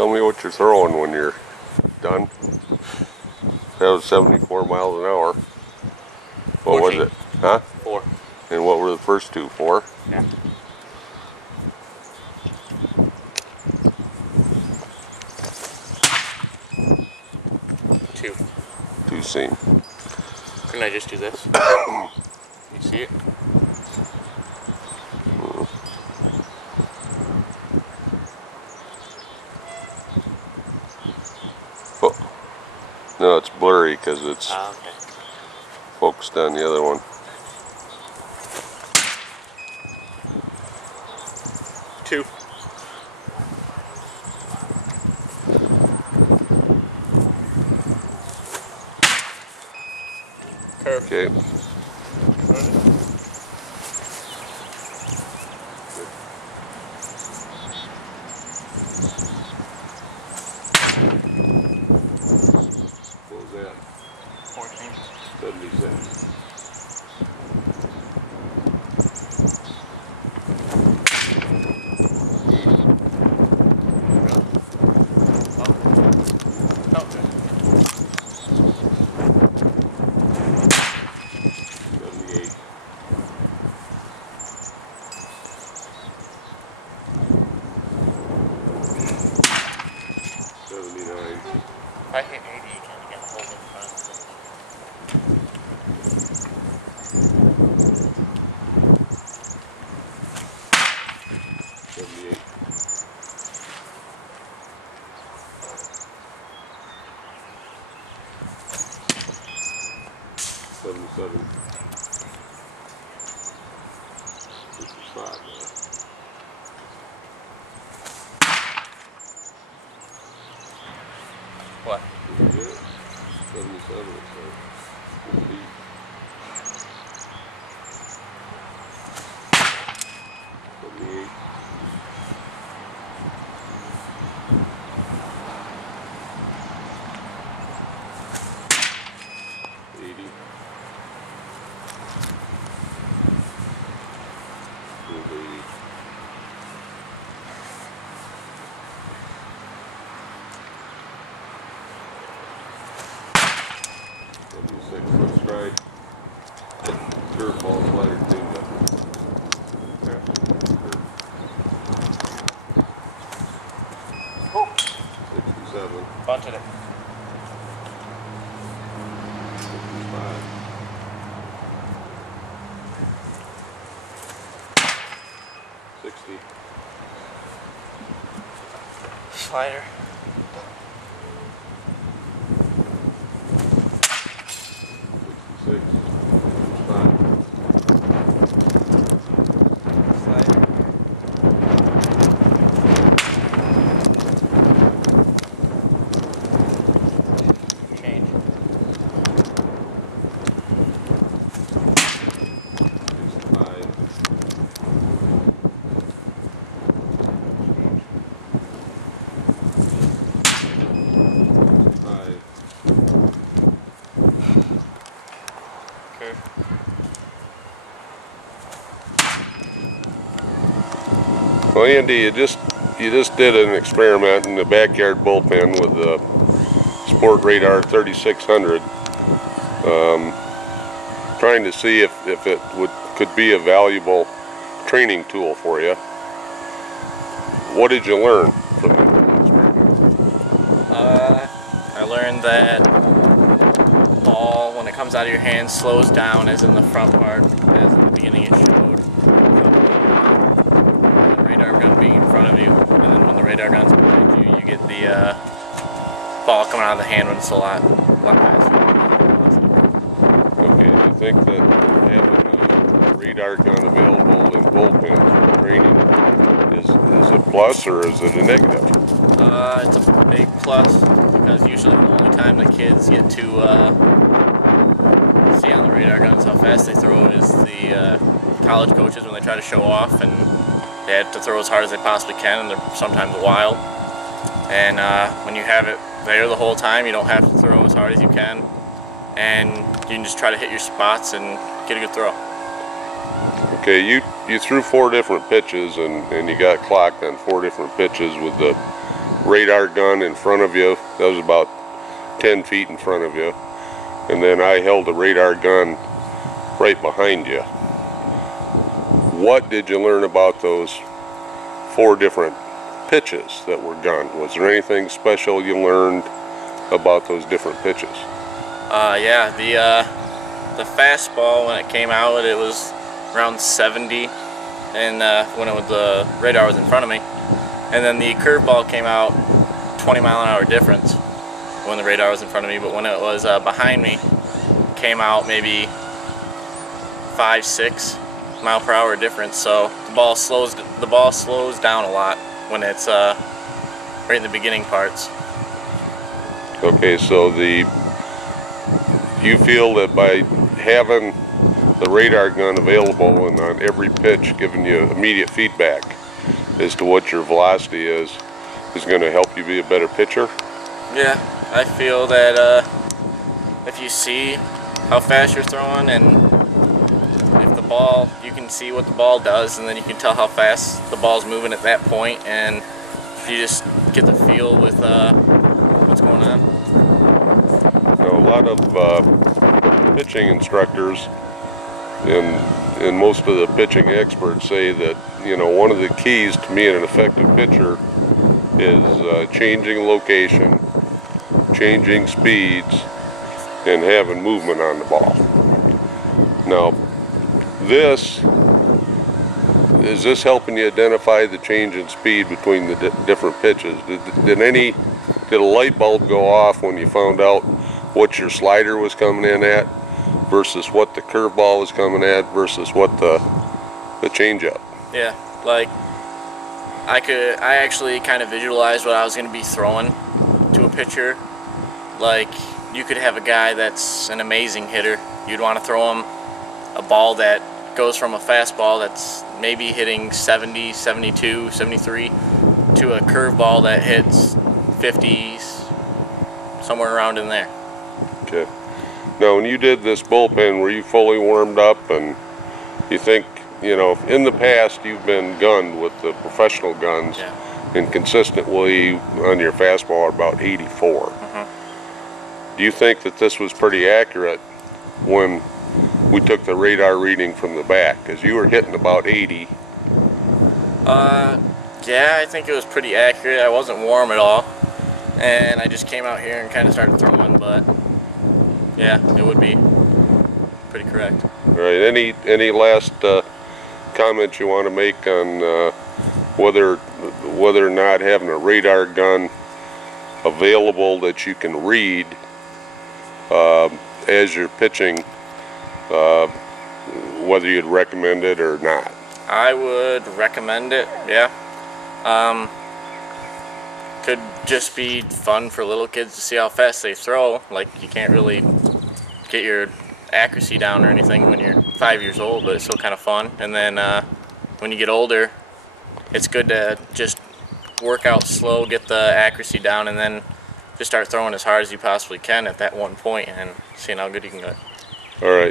Tell me what you're throwing when you're done. That was 74 miles an hour. What 14. was it? Huh? 4. And what were the first two? 4? Yeah. Two. 2 seam. Couldn't I just do this? You see it? Oh. No, it's blurry because it's Okay. focused on the other one. 2. Curve. Okay. What was that? 14. 76. Oh, okay. 78. If I hit 80, you can't get a hold of the front of the Seven. 55 now. What? Pretty good. 77 or so. Good beat. 78. 80. 80. 76. Let's try curveball slider tuned up. 67. bunted it. 55. 60. Slider. 66. 5. Slider. Change. 65. 5. Curve. Well, Andy, you just did an experiment in the backyard bullpen with the Sport Radar 3600, trying to see if it could be a valuable training tool for you. What did you learn from the experiment? I learned that the ball, when it comes out of your hand, slows down as in the front part, as in the beginning it showed. The radar gun being in front of you, and then when the radar gun's behind you, you get the ball coming out of the hand when it's a lot faster. Okay, do you think that having a radar gun available in bullpens for training is a plus or is it a negative? It's a big plus, because usually the only time the kids get to see on the radar guns how fast they throw it is the college coaches when they try to show off, and they have to throw as hard as they possibly can, and they're sometimes wild. And when you have it there the whole time, you don't have to throw as hard as you can, and you can just try to hit your spots and get a good throw. Okay, you threw 4 different pitches and you got clocked on 4 different pitches with the radar gun in front of you. That was about 10 feet in front of you. And then I held the radar gun right behind you. What did you learn about those 4 different pitches that were gunned? Was there anything special you learned about those different pitches? Yeah, the fastball, when it came out, it was around 70, and when the radar was in front of me. And then the curveball came out 20-mile-an-hour difference when the radar was in front of me, but when it was behind me, came out maybe 5-6 mile per hour difference. So the ball slows down a lot when it's right in the beginning parts. Okay, so you feel that by having the radar gun available and on every pitch giving you immediate feedback as to what your velocity is going to help you be a better pitcher? Yeah, I feel that if you see how fast you're throwing, and if the ball, you can see what the ball does, and then you can tell how fast the ball's moving at that point, and you just get the feel with what's going on. Now, a lot of pitching instructors and most of the pitching experts say that, you know, one of the keys to being an effective pitcher is changing location, changing speeds, and having movement on the ball. Now, is this helping you identify the change in speed between the different pitches? Did a light bulb go off when you found out what your slider was coming in at versus what the curveball was coming at versus what the changeup? Yeah, like I actually kind of visualized what I was going to be throwing to a pitcher. Like, you could have a guy that's an amazing hitter. You'd want to throw him a ball that goes from a fastball that's maybe hitting 70, 72, 73 to a curveball that hits 50s, somewhere around in there. Okay. Now, when you did this bullpen, were you fully warmed up, and you think, you know, in the past you've been gunned with the professional guns, yeah, and consistently on your fastball are about 84. Do you think that this was pretty accurate when we took the radar reading from the back? Because you were hitting about 80. Yeah, I think it was pretty accurate. I wasn't warm at all, and I just came out here and kind of started throwing, but yeah, it would be pretty correct. All right, any last comments you want to make on whether or not having a radar gun available that you can read as you're pitching, whether you'd recommend it or not? I would recommend it, yeah. Could just be fun for little kids to see how fast they throw. Like, you can't really get your accuracy down or anything when you're 5 years old, but it's still kind of fun. And then when you get older, it's good to just work out slow, get the accuracy down, and then just start throwing as hard as you possibly can at that one point and seeing how good you can get. All right.